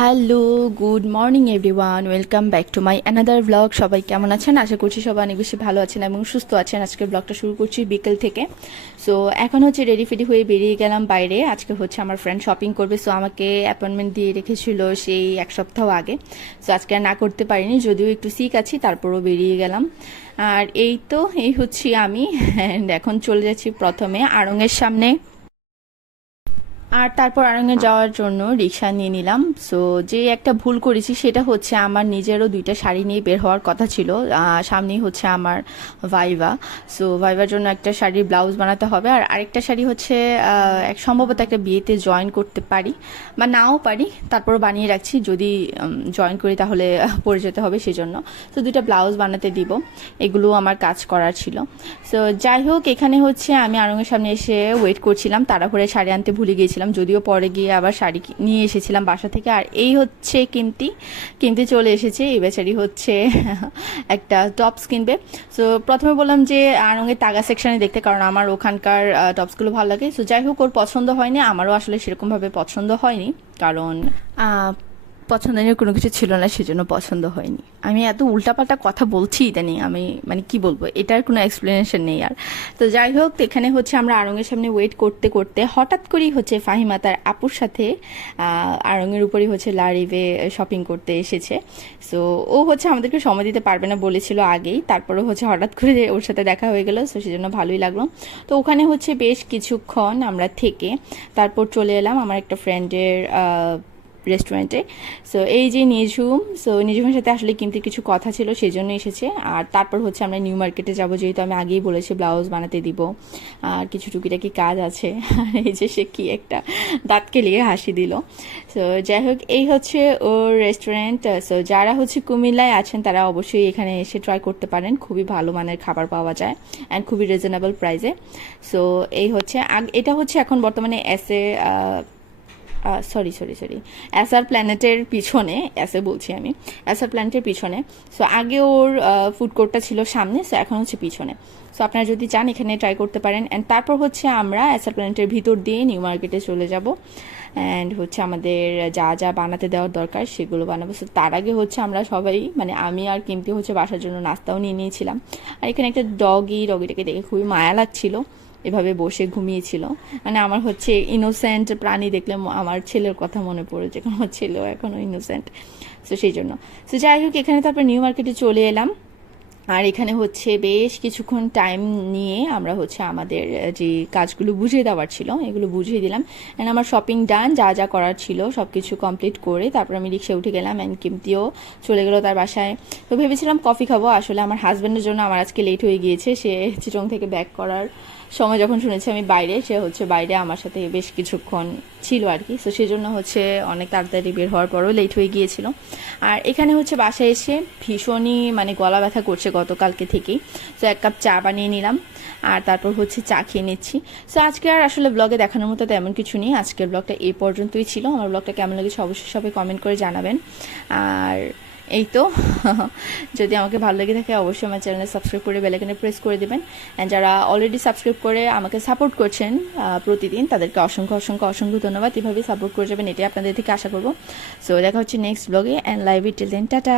Hello, good morning everyone, welcome back to my another blog. সবাই কেমন আছেন? আশা করছি সবাই অনেক বেশি ভালো আছেন এবং সুস্থ আছেন। আজকে ব্লগটা শুরু করছি বিকেল থেকে। সো এখন হচ্ছে রেডি ফেডি হয়ে বেরিয়ে গেলাম বাইরে। আজকে হচ্ছে আমার ফ্রেন্ড শপিং করবে সো আমাকে অ্যাপয়েন্টমেন্ট দিয়ে রেখেছিল সেই এক সপ্তাহ আগে। সো আজকে আর না করতে পারিনি, যদিও একটু সিক আছি, তারপরও বেরিয়ে গেলাম। আর এই তো, এই হচ্ছি আমি অ্যান্ড এখন চলে যাচ্ছি প্রথমে আড়ংয়ের সামনে। আর তারপর আরঙ্গে যাওয়ার জন্য রিক্সা নিয়ে নিলাম। সো যে একটা ভুল করেছি, সেটা হচ্ছে আমার নিজেরও দুইটা শাড়ি নিয়ে বের হওয়ার কথা ছিল। সামনেই হচ্ছে আমার ভাইভা। সো ভাইভার জন্য একটা শাড়ির ব্লাউজ বানাতে হবে। আর আরেকটা শাড়ি হচ্ছে এক সম্ভবত একটা বিয়েতে জয়েন করতে পারি। বা নাও পারি, তারপর বানিয়ে রাখছি। যদি জয়েন করি, তাহলে পরে যেতে হবে সেজন্য। তো দুইটা ব্লাউজ বানাতে দিব। এগুলো আমার কাজ করার ছিল। সো যাই হোক, এখানে হচ্ছে আমি আরঙের সামনে এসে ওয়েট করছিলাম। তাড়াহুড়ে শাড়ি আনতে ভুলে গিয়েছিলাম, যদিও পরে গিয়ে আবার শাড়ি নিয়ে এসেছিলাম বাসা থেকে। আর এই হচ্ছে কিনতি, কিনতে চলে এসেছে, এই বেচারি হচ্ছে একটা টপস কিনবে। সো প্রথমে বললাম যে আরঙের তাগা সেকশনে দেখতে, কারণ আমার ওখানকার টপসগুলো ভালো লাগে। সো যাই হোক, ওর পছন্দ হয়নি, আমারও আসলে সেরকমভাবে পছন্দ হয়নি। কারণ পছন্দনীয় কোনো কিছু ছিল না সেজন্য পছন্দ হয়নি। আমি এত উল্টাপাল্টা কথা বলছি ইদানিং আমি মানে কি বলব এটার কোনো এক্সপ্লেনেশন নেই আর। তো যাই হোক এখানে হচ্ছে আমরা আড়ঙের সামনে ওয়েট করতে করতে হঠাৎ করেই হচ্ছে ফাহিমা তার আপুর সাথে আহ, আড়ঙের উপরই হচ্ছে লারিভে শপিং করতে এসেছে। সো ও হচ্ছে আমাদেরকে সময় দিতে পারবে না বলেছিল আগেই তারপরে হচ্ছে হঠাৎ করে ওর সাথে দেখা হয়ে গেল সো সেজন্য ভালোই লাগল। তো ওখানে হচ্ছে বেশ কিছুক্ষণ আমরা থেকে তারপর চলে এলাম আমার একটা ফ্রেন্ডের রেস্টুরেন্টে সো এই যে নিঝুম সো নিঝুমের সাথে আসলে কিন্তু কিছু কথা ছিল সেই জন্য এসেছে। আর তারপর হচ্ছে আমরা নিউ মার্কেটে যাব, যেহেতু আমি আগেই বলেছি ব্লাউজ বানাতে দিব। আর কিছু টুকিটাকি কাজ আছে। আর এই যে সে কি একটা দাঁত লিয়ে হাসি দিল। সো যাই হোক, এই হচ্ছে ওর রেস্টুরেন্ট সো যারা হচ্ছে কুমিল্লায় আছেন, তারা অবশ্যই এখানে এসে ট্রাই করতে পারেন। খুবই ভালো মানের খাবার পাওয়া যায় অ্যান্ড খুবই রিজনেবল প্রাইসে সো এই হচ্ছে এটা হচ্ছে এখন বর্তমানে এসে সরি সরি সরি অ্যাসার প্ল্যানেটের পিছনে অ্যাসে বলছি আমি অ্যাসার প্ল্যানেটের পিছনে সো আগে ওর ফুড কোর্টটা ছিল সামনে সো এখন হচ্ছে পিছনে। সো আপনারা যদি চান, এখানে ট্রাই করতে পারেন। অ্যান্ড তারপর হচ্ছে আমরা অ্যাসার প্ল্যানেটের ভিতর দিয়ে নিউ মার্কেটে চলে যাব। অ্যান্ড হচ্ছে আমাদের যা যা বানাতে দেওয়ার দরকার, সেগুলো বানাবো। সো তার আগে হচ্ছে আমরা সবাই মানে আমি আর কিন্তু হচ্ছে বাসার জন্য নাস্তাও নিয়ে নিয়েছিলাম। আর এখানে একটা ডগি ডগিটাকে দেখে খুবই মায়া লাগছিল। এভাবে বসে ঘুমিয়েছিল। মানে আমার হচ্ছে ইনোসেন্ট প্রাণী দেখলে আমার ছেলের কথা মনে পড়ে যে, আমার ছেলেও এখনও ইনোসেন্ট তো সেই জন্য। তো যাই হোক, এখানে তারপর নিউ মার্কেটে চলে এলাম। আর এখানে হচ্ছে বেশ কিছুক্ষণ টাইম নিয়ে আমরা হচ্ছে আমাদের যে কাজগুলো বুঝিয়ে দেওয়ার ছিল, এগুলো বুঝিয়ে দিলাম। অ্যান্ড আমার শপিং ডান যা যা করার ছিল সব কিছু কমপ্লিট করে তারপর আমি রিক্সা উঠে গেলাম অ্যান্ড কিমতিও চলে গেলো তার বাসায়। তো ভেবেছিলাম কফি খাব, আসলে আমার হাজব্যান্ডের জন্য আমার আজকে লেট হয়ে গিয়েছে, সে চিটং থেকে ব্যাক করার সময় যখন শুনেছি আমি বাইরে, সে হচ্ছে বাইরে আমার সাথে বেশ কিছুক্ষণ ছিল আর কি। তো সেজন্য হচ্ছে অনেক তাড়াতাড়ি বের হওয়ার পরও লেট হয়ে গিয়েছিল। আর এখানে হচ্ছে বাসায় এসে ভীষণই মানে গলা ব্যথা করছে গতকালকে থেকেই। তো এক কাপ চা বানিয়ে নিলাম আর তারপর হচ্ছে চা খেয়ে নিচ্ছি। সো আজকে আর আসলে ব্লগে দেখানোর মতো তেমন কিছু নেই। আজকের ব্লগটা এই পর্যন্তই ছিল। আমার ব্লগটা কেমন লেগেছে অবশ্যই সবাই কমেন্ট করে জানাবেন। আর এই তো, যদি আমাকে ভালো লেগে থাকে অবশ্যই আমার চ্যানেলে সাবস্ক্রাইব করে বেলাইকনে প্রেস করে দেবেন। অ্যান্ড যারা অলরেডি সাবস্ক্রাইব করে আমাকে সাপোর্ট করছেন প্রতিদিন, তাদেরকে অসংখ্য অসংখ্য অসংখ্য ধন্যবাদ। এভাবেই সাপোর্ট করে যাবেন, এটাই আপনাদের থেকে আশা করব। সো দেখা হচ্ছে নেক্সট ব্লগে and live it then tata